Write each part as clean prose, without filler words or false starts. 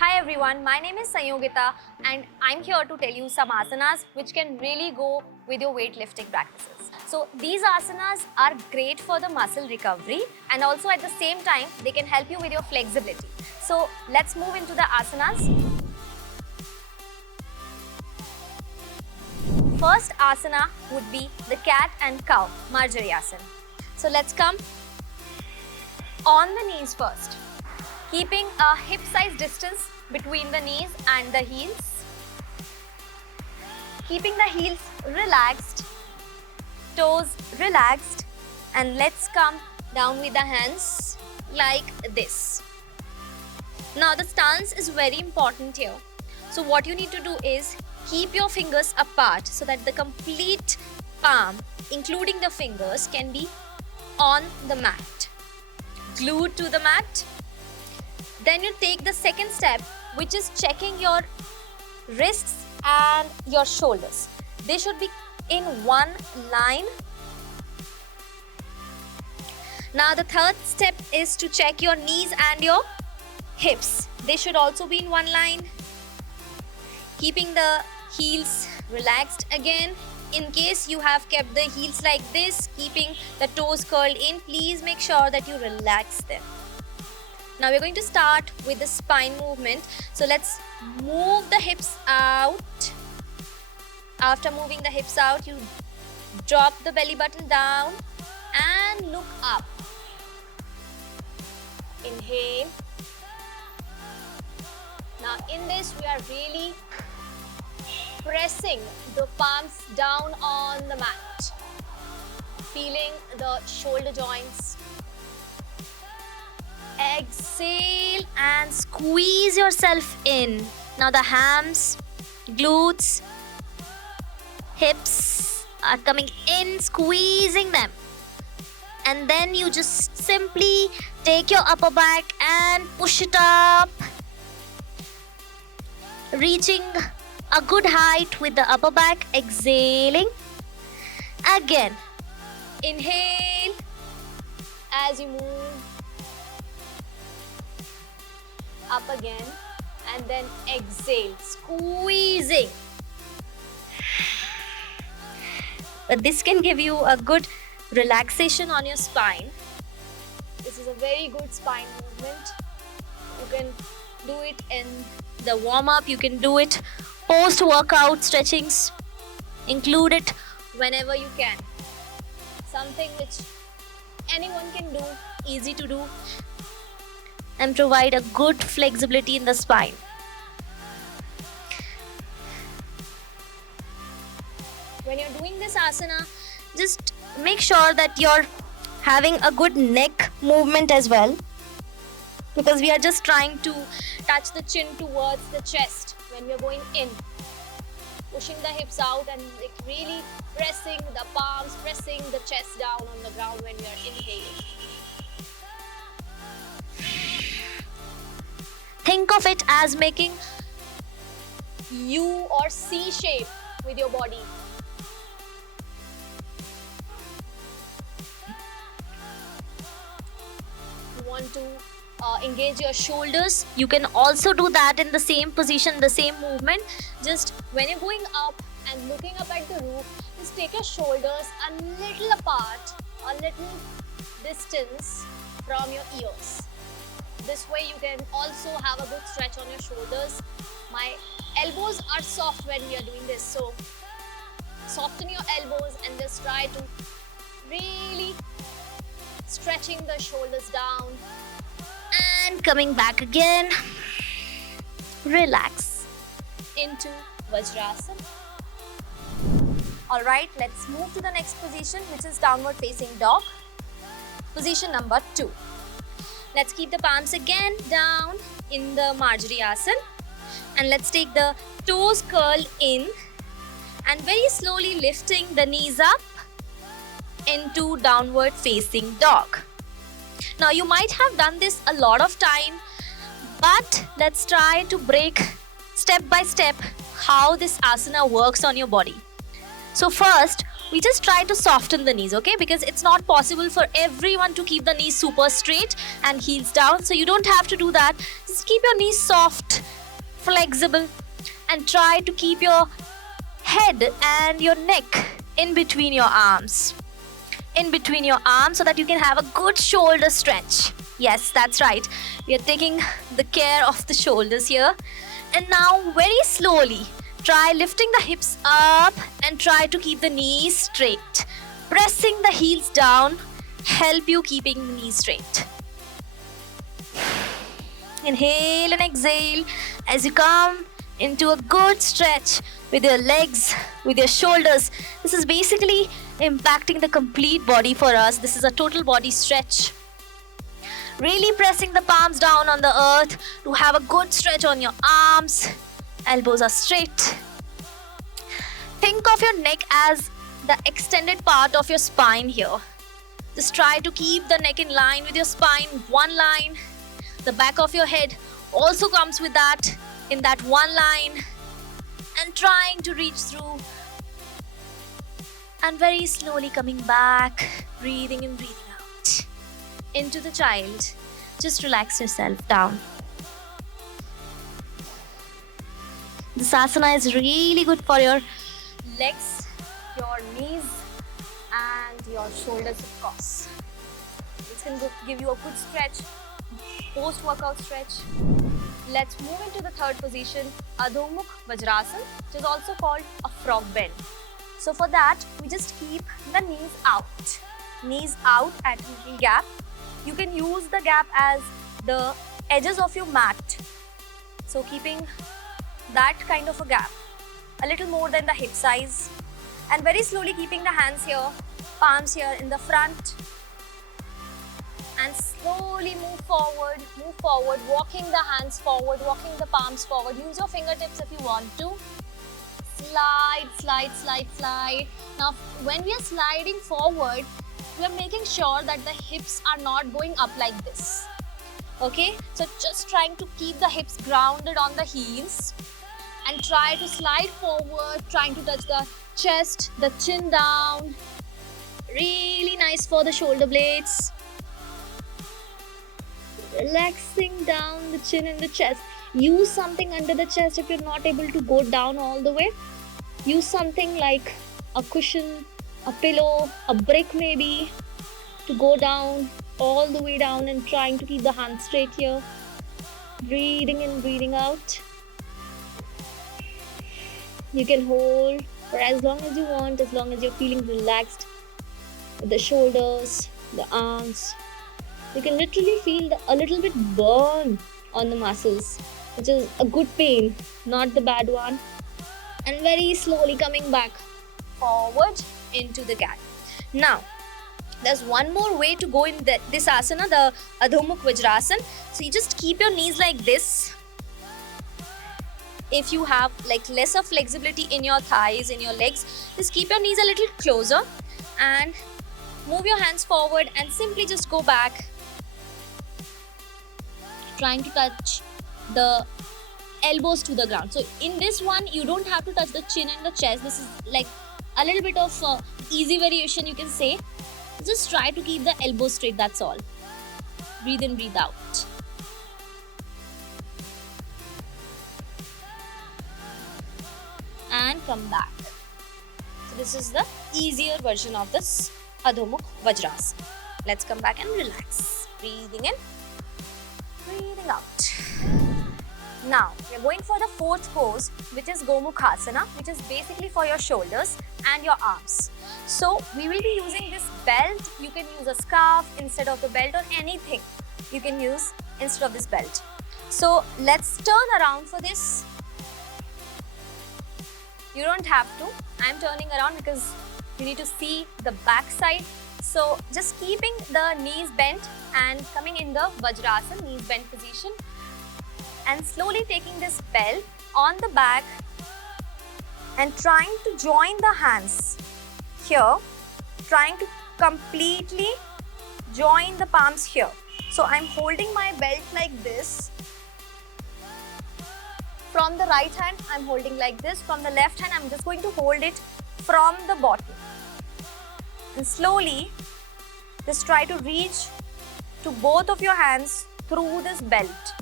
Hi everyone, my name is Sanyogita and I'm here to tell you some asanas which can really go with your weightlifting practices. So these asanas are great for the muscle recovery and also at the same time they can help you with your flexibility. So let's move into the asanas. First asana would be the cat and cow, Asana. So let's come on the knees first. Keeping a hip-size distance between the knees and the heels. Keeping the heels relaxed, toes relaxed, and let's come down with the hands like this. Now the stance is very important here. So what you need to do is keep your fingers apart so that the complete palm, including the fingers, can be on the mat, glued to the mat. Then you take the second step, which is checking your wrists and your shoulders. They should be in one line. Now the third step is to check your knees and your hips. They should also be in one line. Keeping the heels relaxed again. In case you have kept the heels like this, keeping the toes curled in, please make sure that you relax them. Now we're going to start with the spine movement. So let's move the hips out. After moving the hips out, you drop the belly button down and look up. Inhale. Now in this, we are really pressing the palms down on the mat. Feeling the shoulder joints. Exhale and squeeze yourself in. Now the hams, glutes, hips are coming in, squeezing them. And then you just simply take your upper back and push it up. Reaching a good height with the upper back, exhaling. Again, inhale as you move up again, and then exhale, squeezing. But this can give you a good relaxation on your spine. This is a very good spine movement. You can do it in the warm-up, you can do it post-workout stretchings. Include it whenever you can. Something which anyone can do, easy to do, and provide a good flexibility in the spine. When you're doing this asana, just make sure that you're having a good neck movement as well, because we are just trying to touch the chin towards the chest when we're going in. Pushing the hips out and like really pressing the palms, pressing the chest down on the ground when we are inhaling. Think of it as making U or C shape with your body. You want to engage your shoulders. You can also do that in the same position, the same movement. Just when you're going up and looking up at the roof, just take your shoulders a little apart, a little distance from your ears. This way you can also have a good stretch on your shoulders. My elbows are soft when we are doing this, so soften your elbows and just try to really stretching the shoulders down and coming back again. Relax into Vajrasana. Alright, let's move to the next position, which is downward facing dog. Position number 2. Let's keep the palms again down in the Asana, and let's take the toes curled in and very slowly lifting the knees up into downward facing dog. Now you might have done this a lot of time, but let's try to break step by step how this asana works on your body. So first, we just try to soften the knees, okay? Because it's not possible for everyone to keep the knees super straight and heels down. So you don't have to do that. Just keep your knees soft, flexible, and try to keep your head and your neck in between your arms. In between your arms so that you can have a good shoulder stretch. Yes, that's right. We are taking the care of the shoulders here. And now very slowly, try lifting the hips up and try to keep the knees straight. Pressing the heels down help you keeping the knees straight. Inhale and exhale as you come into a good stretch with your legs, with your shoulders. This is basically impacting the complete body for us. This is a total body stretch. Really pressing the palms down on the earth to have a good stretch on your arms. Elbows are straight. Think of your neck as the extended part of your spine here. Just try to keep the neck in line with your spine, one line. The back of your head also comes with that, in that one line. And trying to reach through. And very slowly coming back, breathing in, breathing out. Into the child. Just relax yourself down. This asana is really good for your legs, your knees, and your shoulders, of course. It's going to give you a good stretch, post-workout stretch. Let's move into the third position, Gomukhasana, which is also called a frog bend. So for that, we just keep the knees out at a little gap. You can use the gap as the edges of your mat. So keeping that kind of a gap, a little more than the hip size, and very slowly keeping the hands here, palms here in the front, and slowly move forward, walking the hands forward, walking the palms forward. Use your fingertips if you want to. Slide, slide, slide, slide. Now, when we are sliding forward, we are making sure that the hips are not going up like this. Okay? So, just trying to keep the hips grounded on the heels and try to slide forward, trying to touch the chest, the chin down. Really nice for the shoulder blades. Relaxing down the chin and the chest. Use something under the chest if you're not able to go down all the way. Use something like a cushion, a pillow, a brick maybe, to go down, all the way down, and trying to keep the hands straight here. Breathing in, breathing out. You can hold for as long as you want, as long as you're feeling relaxed with the shoulders, the arms. You can literally feel a little bit burn on the muscles, which is a good pain, not the bad one. And very slowly coming back forward into the gap. Now, there's one more way to go in this asana, the Gomukhasana. So you just keep your knees like this. If you have like lesser flexibility in your thighs, in your legs, just keep your knees a little closer and move your hands forward and simply just go back, trying to touch the elbows to the ground. So in this one, you don't have to touch the chin and the chest. This is like a little bit of easy variation, you can say. Just try to keep the elbows straight, that's all. Breathe in, breathe out. And come back. So this is the easier version of this Gomukhasana. Let's come back and relax. Breathing in, breathing out. Now, we are going for the fourth pose, which is Gomukhasana, which is basically for your shoulders and your arms. So, we will be using this belt. You can use a scarf instead of the belt, or anything you can use instead of this belt. So, let's turn around for this. You don't have to. I'm turning around because you need to see the back side. So, just keeping the knees bent and coming in the Vajrasana, knees bent position. And slowly taking this belt on the back and trying to join the hands here, trying to completely join the palms here. So I'm holding my belt like this. From the right hand, I'm holding like this. From the left hand, I'm just going to hold it from the bottom. And slowly, just try to reach to both of your hands through this belt.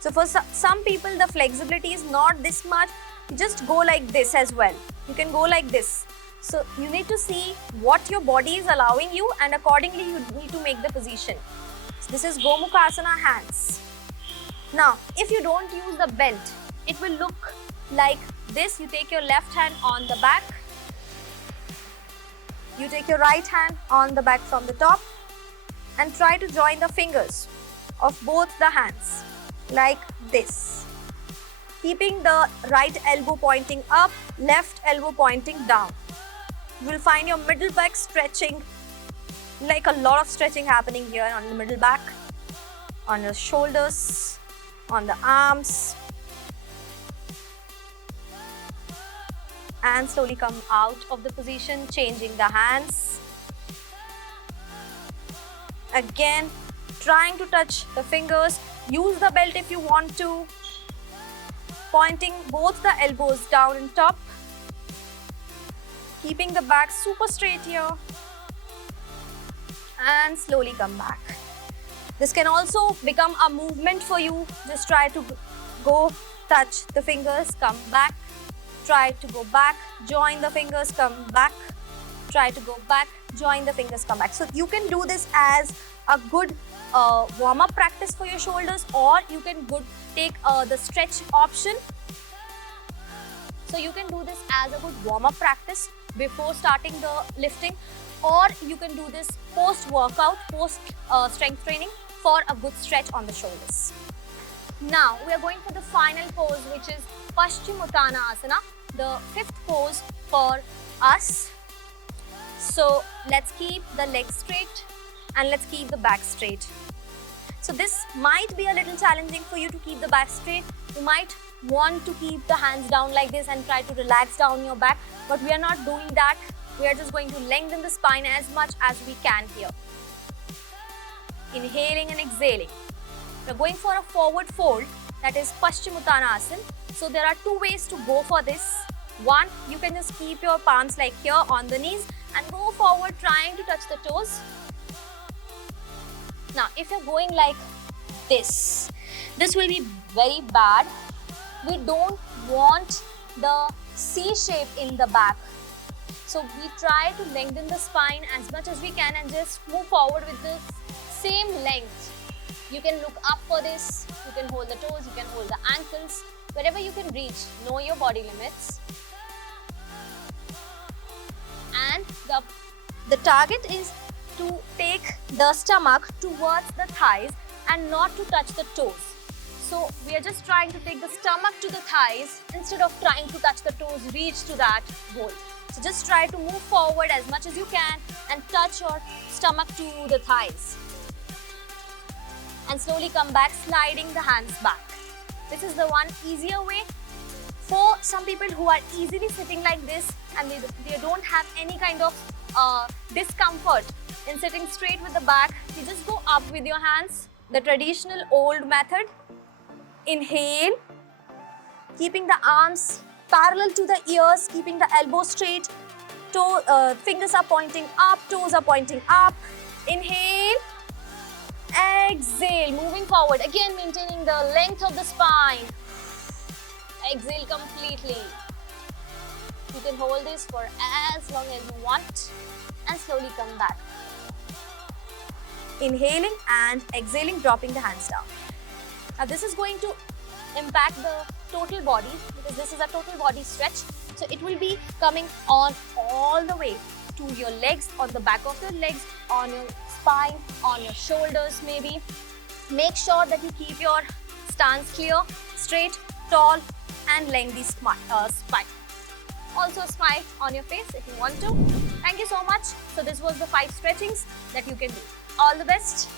So for some people, the flexibility is not this much. Just go like this as well. You can go like this. So you need to see what your body is allowing you, and accordingly you need to make the position. So this is Gomukhasana hands. Now, if you don't use the belt, it will look like this. You take your left hand on the back. You take your right hand on the back from the top and try to join the fingers of both the hands like this. Keeping the right elbow pointing up, left elbow pointing down. You will find your middle back stretching, like a lot of stretching happening here on the middle back, on your shoulders, on the arms. And slowly come out of the position, changing the hands. Again, trying to touch the fingers. Use the belt if you want to. Pointing both the elbows down and top. Keeping the back super straight here. And slowly come back. This can also become a movement for you. Just try to go, touch the fingers, come back. Try to go back, join the fingers, come back. Try to go back, join the fingers, come back. So you can do this as a good warm-up practice for your shoulders, or you can take the stretch option. So you can do this as a good warm-up practice before starting the lifting, or you can do this post-workout, post-strength training for a good stretch on the shoulders. Now we are going for the final pose, which is Paschimottanasana, the fifth pose for us. So let's keep the legs straight and let's keep the back straight. So this might be a little challenging for you to keep the back straight. You might want to keep the hands down like this and try to relax down your back, but we are not doing that. We are just going to lengthen the spine as much as we can here. Inhaling and exhaling. We are going for a forward fold, that is Paschimottanasana. So there are two ways to go for this. One, you can just keep your palms like here on the knees and go forward trying to touch the toes. Now, if you're going like this will be very bad. We don't want the C shape in the back. So we try to lengthen the spine as much as we can and just move forward with the same length. You can look up for this, you can hold the toes, you can hold the ankles, wherever you can reach. Know your body limits. And the target is to take the stomach towards the thighs and not to touch the toes. So we are just trying to take the stomach to the thighs instead of trying to touch the toes, reach to that goal. So just try to move forward as much as you can and touch your stomach to the thighs. And slowly come back, sliding the hands back. This is the one easier way. For some people who are easily sitting like this and they don't have any kind of discomfort in sitting straight with the back, you just go up with your hands, the traditional old method. Inhale, keeping the arms parallel to the ears, keeping the elbows straight, fingers are pointing up, toes are pointing up. Inhale, exhale, moving forward, again maintaining the length of the spine. Exhale completely. You can hold this for as long as you want and slowly come back. Inhaling and exhaling, dropping the hands down. Now this is going to impact the total body because this is a total body stretch. So it will be coming on all the way to your legs, on the back of your legs, on your spine, on your shoulders maybe. Make sure that you keep your stance clear, straight, tall and lengthy spine. Also smile on your face if you want to. Thank you so much. So this was the 5 stretchings that you can do. All the best.